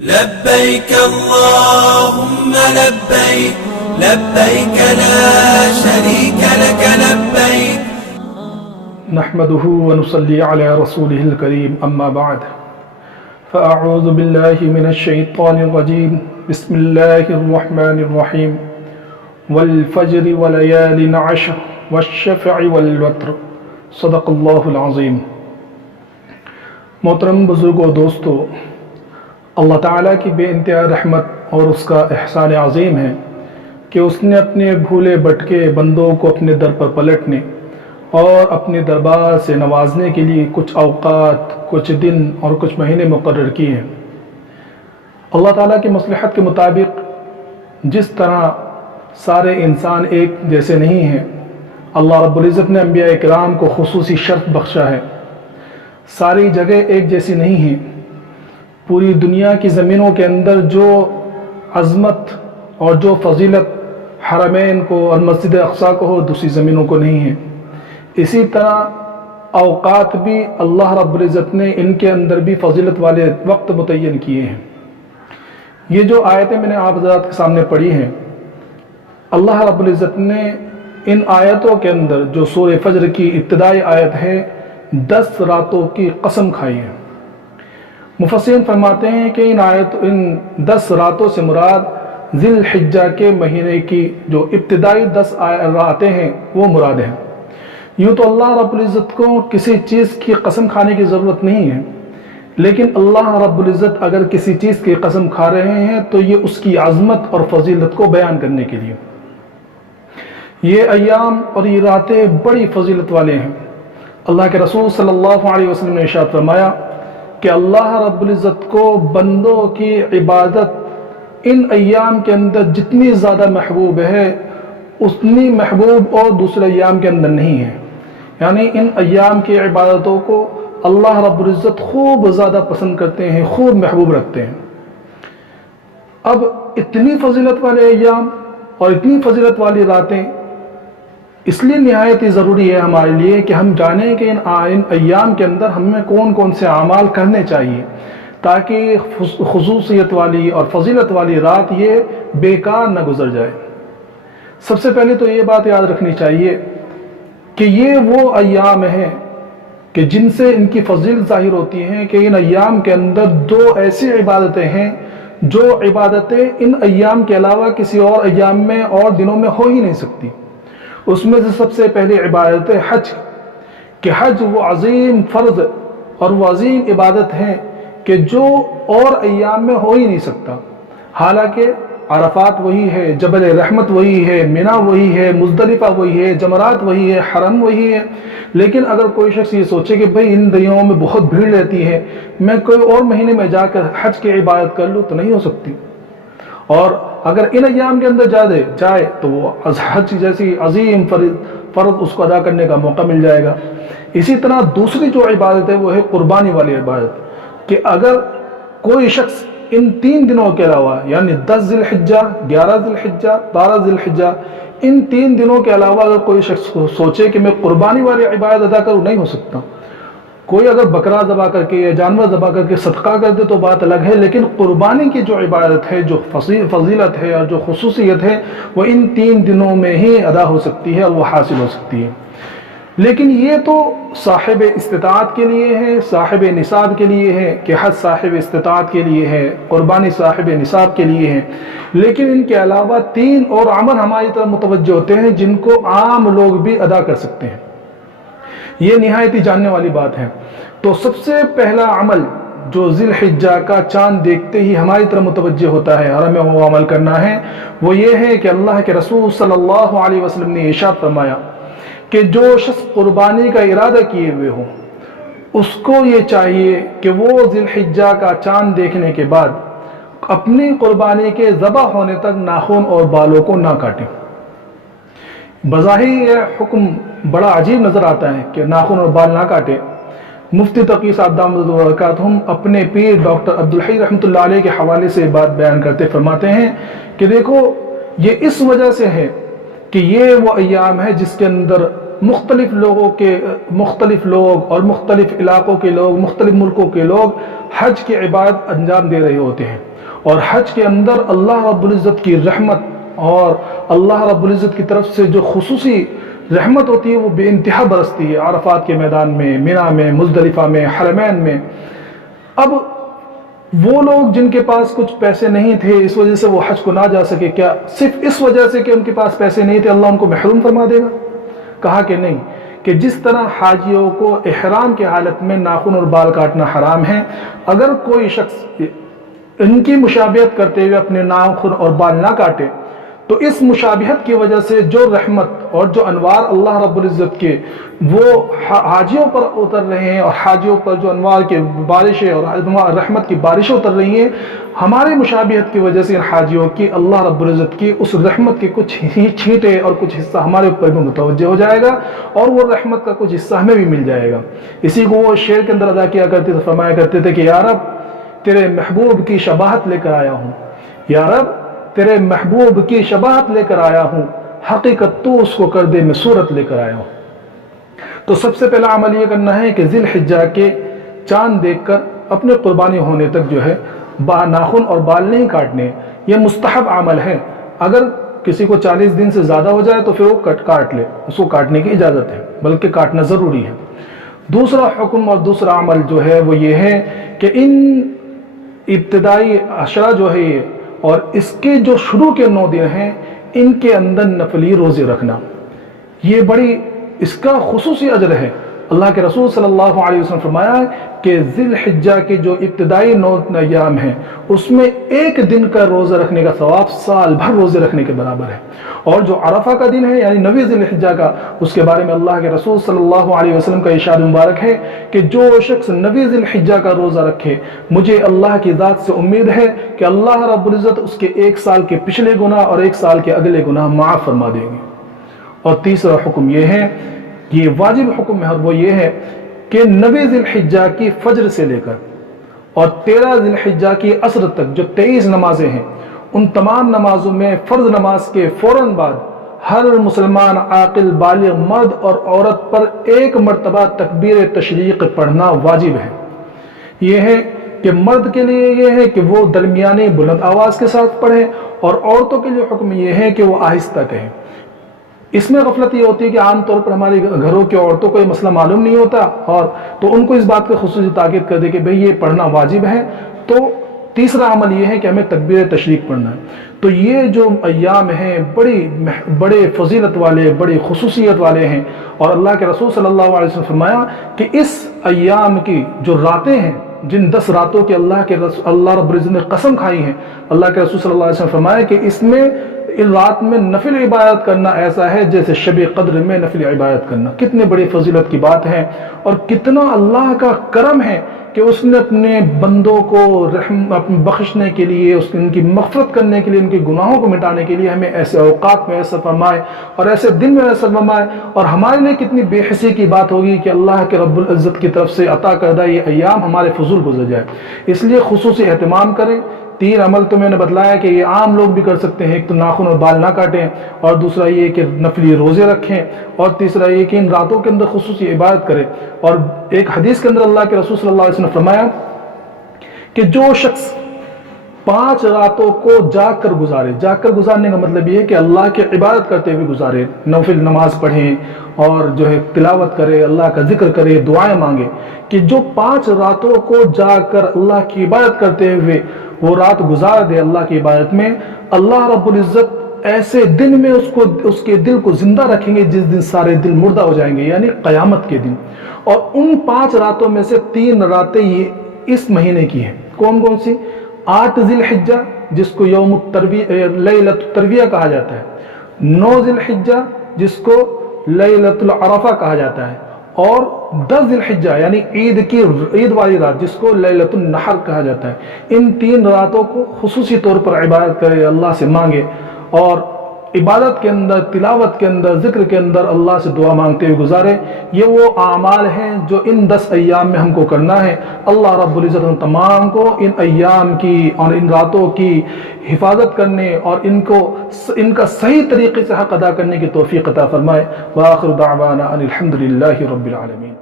لبيك اللهم لبيك لبيك لا شريك لك لبيك نحمده ونصلي على رسوله الكريم أما بعد فأعوذ بالله من الشيطان الرجيم بسم الله الرحمن الرحيم والفجر وليال عشر والشفع والوتر صدق الله العظيم۔ محترم بزرگوں و دوستو، اللہ تعالیٰ کی بے انتہا رحمت اور اس کا احسان عظیم ہے کہ اس نے اپنے بھولے بھٹکے بندوں کو اپنے در پر پلٹنے اور اپنے دربار سے نوازنے کے لیے کچھ اوقات، کچھ دن اور کچھ مہینے مقرر کیے ہیں۔ اللہ تعالیٰ کی مصلحت کے مطابق جس طرح سارے انسان ایک جیسے نہیں ہیں، اللہ رب العزت نے انبیاء کرام کو خصوصی شرف بخشا ہے۔ ساری جگہ ایک جیسی نہیں ہیں۔ پوری دنیا کی زمینوں کے اندر جو عظمت اور جو فضیلت حرمین کو اور مسجد اقصیٰ کو ہو، دوسری زمینوں کو نہیں ہے۔ اسی طرح اوقات بھی اللہ رب العزت نے ان کے اندر بھی فضیلت والے وقت متعین کیے ہیں۔ یہ جو آیتیں میں نے آپ حضرات کے سامنے پڑھی ہیں، اللہ رب العزت نے ان آیتوں کے اندر جو سورہ فجر کی ابتدائی آیت ہے 10 راتوں کی قسم کھائی ہے۔ مفسرین فرماتے ہیں کہ ان 10 راتوں سے مراد ذی الحجہ کے مہینے کی جو ابتدائی 10 راتیں ہیں وہ مراد ہیں۔ یوں تو اللہ رب العزت کو کسی چیز کی قسم کھانے کی ضرورت نہیں ہے، لیکن اللہ رب العزت اگر کسی چیز کی قسم کھا رہے ہیں تو یہ اس کی عظمت اور فضیلت کو بیان کرنے کے لیے۔ یہ ایام اور یہ راتیں بڑی فضیلت والے ہیں۔ اللہ کے رسول صلی اللہ علیہ وسلم نے ارشاد فرمایا کہ اللہ رب العزت کو بندوں کی عبادت ان ایام کے اندر جتنی زیادہ محبوب ہے اتنی محبوب اور دوسرے ایام کے اندر نہیں ہے۔ یعنی ان ایام کی عبادتوں کو اللہ رب العزت خوب زیادہ پسند کرتے ہیں، خوب محبوب رکھتے ہیں۔ اب اتنی فضیلت والے ایام اور اتنی فضیلت والی راتیں اس لیے نہایت ہی ضروری ہے ہمارے لیے کہ ہم جانیں کہ ان ایام کے اندر ہمیں کون کون سے اعمال کرنے چاہیے تاکہ خصوصیت والی اور فضیلت والی رات یہ بیکار نہ گزر جائے۔ سب سے پہلے تو یہ بات یاد رکھنی چاہیے کہ یہ وہ ایام ہیں کہ جن سے ان کی فضیلت ظاہر ہوتی ہیں کہ ان ایام کے اندر 2 ایسی عبادتیں ہیں جو عبادتیں ان ایام کے علاوہ کسی اور ایام میں اور دنوں میں ہو ہی نہیں سکتی۔ اس میں سے سب سے پہلی عبادت ہے حج، کہ حج وہ عظیم فرض اور وہ عظیم عبادت ہے کہ جو اور ایام میں ہو ہی نہیں سکتا۔ حالانکہ عرفات وہی ہے، جبل رحمت وہی ہے، مینا وہی ہے، مزدلفہ وہی ہے، جمرات وہی ہے، حرم وہی ہے، لیکن اگر کوئی شخص یہ سوچے کہ بھئی ان دنوں میں بہت بھیڑ رہتی ہے، میں کوئی اور مہینے میں جا کر حج کی عبادت کر لوں، تو نہیں ہو سکتی۔ اور اگر ان ایام کے اندر جائے تو وہ حج جیسی عظیم فرض اس کو ادا کرنے کا موقع مل جائے گا۔ اسی طرح دوسری جو عبادت ہے وہ ہے قربانی والی عبادت، کہ اگر کوئی شخص ان 3 دنوں کے علاوہ یعنی 10 ذی الحجہ، 11 ذی الحجہ، 12 ذی الحجہ، ان 3 دنوں کے علاوہ اگر کوئی شخص سوچے کہ میں قربانی والی عبادت ادا کروں، نہیں ہو سکتا۔ کوئی اگر بکرا ذبح کر کے یا جانور ذبح کر کے صدقہ کر دے تو بات الگ ہے، لیکن قربانی کی جو عبادت ہے، جو فضیلت ہے اور جو خصوصیت ہے، وہ ان 3 دنوں میں ہی ادا ہو سکتی ہے اور وہ حاصل ہو سکتی ہے۔ لیکن یہ تو صاحب استطاعت کے لیے ہے، صاحب نصاب کے لیے ہے کہ حج صاحب استطاعت کے لیے ہے، قربانی صاحب نصاب کے لیے ہے، لیکن ان کے علاوہ 3 اور عمل ہماری طرف متوجہ ہوتے ہیں جن کو عام لوگ بھی ادا کر سکتے ہیں۔ یہ نہایت ہی جاننے والی بات ہے۔ تو سب سے پہلا عمل جو ذی الحجہ کا چاند دیکھتے ہی ہماری طرف متوجہ ہوتا ہے اور ہمیں وہ عمل کرنا ہے، وہ یہ ہے کہ اللہ کے رسول صلی اللہ علیہ وسلم نے ارشاد فرمایا کہ جو شخص قربانی کا ارادہ کیے ہوئے ہو اس کو یہ چاہیے کہ وہ ذی الحجہ کا چاند دیکھنے کے بعد اپنی قربانی کے ذبح ہونے تک ناخن اور بالوں کو نہ کاٹیں۔ بظاہر یہ حکم بڑا عجیب نظر آتا ہے کہ ناخن اور بال نہ کاٹیں۔ مفتی تقی صاحب دامت برکاتہم اپنے پیر ڈاکٹر عبدالحی رحمۃ اللہ علیہ کے حوالے سے بات بیان کرتے فرماتے ہیں کہ دیکھو یہ اس وجہ سے ہے کہ یہ وہ ایام ہے جس کے اندر مختلف لوگ اور مختلف علاقوں کے لوگ، مختلف ملکوں کے لوگ حج کی عبادت انجام دے رہے ہوتے ہیں۔ اور حج کے اندر اللہ رب العزت کی رحمت اور اللہ رب العزت کی طرف سے جو خصوصی رحمت ہوتی ہے وہ بے انتہا برستی ہے، عرفات کے میدان میں، مینا میں، مزدلفہ میں، حرمین میں۔ اب وہ لوگ جن کے پاس کچھ پیسے نہیں تھے اس وجہ سے وہ حج کو نہ جا سکے، کیا صرف اس وجہ سے کہ ان کے پاس پیسے نہیں تھے اللہ ان کو محروم فرما دے گا؟ کہا کہ نہیں، کہ جس طرح حاجیوں کو احرام کی حالت میں ناخن اور بال کاٹنا حرام ہے، اگر کوئی شخص ان کی مشابہت کرتے ہوئے اپنے ناخن اور بال نہ کاٹے تو اس مشابہت کی وجہ سے جو رحمت اور جو انوار اللہ رب العزت کے وہ حاجیوں پر اتر رہے ہیں، اور حاجیوں پر جو انوار کے بارشیں اور رحمت کی بارشیں اتر رہی ہیں، ہمارے مشابہت کی وجہ سے ان حاجیوں کی اللہ رب العزت کی اس رحمت کے کچھ چھینٹے اور کچھ حصہ ہمارے اوپر بھی متوجہ ہو جائے گا، اور وہ رحمت کا کچھ حصہ ہمیں بھی مل جائے گا۔ اسی کو وہ شعر کے اندر ادا کیا کرتے تھے، فرمایا کرتے تھے کہ یا رب تیرے محبوب کی شباہت لے کر آیا ہوں، یا رب تیرے محبوب کی شباہت لے کر آیا ہوں، حقیقت تو اس کو کر دے میں صورت لے کر آیا ہوں۔ تو سب سے پہلا عمل یہ کرنا ہے کہ ذی الحجہ کے چاند دیکھ کر اپنے قربانی ہونے تک جو ہے ناخن اور بال نہیں کاٹنے، یہ مستحب عمل ہے۔ اگر کسی کو 40 دن سے زیادہ ہو جائے تو پھر وہ کاٹ لے، اس کو کاٹنے کی اجازت ہے، بلکہ کاٹنا ضروری ہے۔ دوسرا حکم اور دوسرا عمل جو ہے وہ یہ ہے کہ ان ابتدائی عشرہ جو ہے اور اس کے جو شروع کے 9 دن ہیں ان کے اندر نفلی روزے رکھنا، یہ بڑی اس کا خصوصی اجر ہے۔ اللہ کے رسول صلی اللہ علیہ وسلم فرمایا ہے کہ ذی الحجہ کے جو ابتدائی 9 ایام ہیں اس میں ایک دن کا روزہ رکھنے کا ثواب سال بھر روزے رکھنے کے برابر ہے، اور جو عرفہ کا دن ہے یعنی 9 ذی الحجہ کا، اس کے بارے میں اللہ کے رسول صلی اللہ علیہ وسلم کا ارشاد مبارک ہے کہ جو شخص 9 ذی الحجہ کا روزہ رکھے، مجھے اللہ کی ذات سے امید ہے کہ اللہ رب العزت اس کے 1 سال کے پچھلے گناہ اور 1 سال کے اگلے گناہ معاف فرما دیں گے۔ اور تیسرا حکم یہ ہے، یہ واجب حکم ہے، اور وہ یہ ہے کہ 9 ذی الحجہ کی فجر سے لے کر اور 13 ذی الحجہ کی عصر تک جو 23 نمازیں ہیں، ان تمام نمازوں میں فرض نماز کے فوراً بعد ہر مسلمان عاقل بالغ مرد اور عورت پر 1 مرتبہ تکبیر تشریق پڑھنا واجب ہے۔ یہ ہے کہ مرد کے لیے یہ ہے کہ وہ درمیانی بلند آواز کے ساتھ پڑھیں، اور عورتوں کے لیے حکم یہ ہے کہ وہ آہستہ کہیں۔ اس میں غفلت یہ ہوتی ہے کہ عام طور پر ہمارے گھروں کی عورتوں کو یہ مسئلہ معلوم نہیں ہوتا، اور تو ان کو اس بات کا خصوصی تاکید کر دے کہ بھئی یہ پڑھنا واجب ہے۔ تو تیسرا عمل یہ ہے کہ ہمیں تکبیر تشریق پڑھنا ہے۔ تو یہ جو ایام ہیں بڑے فضیلت والے، بڑی خصوصیت والے ہیں، اور اللہ کے رسول صلی اللہ علیہ وسلم فرمایا کہ اس ایام کی جو راتیں ہیں، جن 10 راتوں کے اللہ رب العزت نے قسم کھائی ہیں، اللہ کے رسول صلی اللہ علیہ وسلم فرمایا کہ اس میں ان رات میں نفل عبادت کرنا ایسا ہے جیسے شب قدر میں نفل عبادت کرنا۔ کتنے بڑی فضیلت کی بات ہے، اور کتنا اللہ کا کرم ہے کہ اس نے اپنے بندوں کو بخشنے کے لیے، ان کی مغفرت کرنے کے لیے، ان کے گناہوں کو مٹانے کے لیے ہمیں ایسے اوقات میں ایسا فرمائے اور ایسے دن میں ایسا فرمائے۔ اور ہمارے لیے کتنی بے حسی کی بات ہوگی کہ اللہ کے رب العزت کی طرف سے عطا کردہ یہ ایام ہمارے فضول گزر جائے۔ اس لیے خصوصی اہتمام کریں۔ 3 عمل تو میں نے بتلایا کہ یہ عام لوگ بھی کر سکتے ہیں، ایک تو ناخن اور بال نہ کاٹیں، اور دوسرا یہ کہ نفلی روزے رکھیں، اور تیسرا یہ کہ ان راتوں کے اندر خصوصی عبادت کریں۔ اور ایک حدیث کے اندر اللہ کے رسول صلی اللہ علیہ وسلم نے فرمایا کہ جو شخص 5 راتوں کو جاگ کر گزارے، جاگ کر گزارنے کا مطلب یہ ہے کہ اللہ کی عبادت کرتے ہوئے گزارے، نفل نماز پڑھیں اور جو ہے تلاوت کرے، اللہ کا ذکر کرے، دعائیں مانگے، کہ جو 5 راتوں کو جاگ کر اللہ کی عبادت کرتے ہوئے وہ رات گزار دے اللہ کی عبادت میں، اللہ رب العزت ایسے دن میں اس کے دل کو زندہ رکھیں گے جس دن سارے دل مردہ ہو جائیں گے، یعنی قیامت کے دن۔ اور ان 5 راتوں میں سے 3 راتیں یہ اس مہینے کی ہیں۔ کون کون سی؟ 8 ذی الحجہ جس کو یوم لیلۃ الترویہ کہا جاتا ہے، 9 ذی الحجہ جس کو لیلۃ العرفہ کہا جاتا ہے، اور 10 ذی الحجہ یعنی عید والی رات جس کو لیلۃ النحر کہا جاتا ہے۔ ان 3 راتوں کو خصوصی طور پر عبادت کرے، اللہ سے مانگے، اور عبادت کے اندر، تلاوت کے اندر، ذکر کے اندر اللہ سے دعا مانگتے ہوئے گزارے۔ یہ وہ اعمال ہیں جو ان 10 ایام میں ہم کو کرنا ہے۔ اللہ رب العزت ہم تمام کو ان ایام کی اور ان راتوں کی حفاظت کرنے اور ان کا صحیح طریقے سے حق ادا کرنے کی توفیق عطا فرمائے۔ وآخر دعوانا ان الحمد للہ رب العالمین۔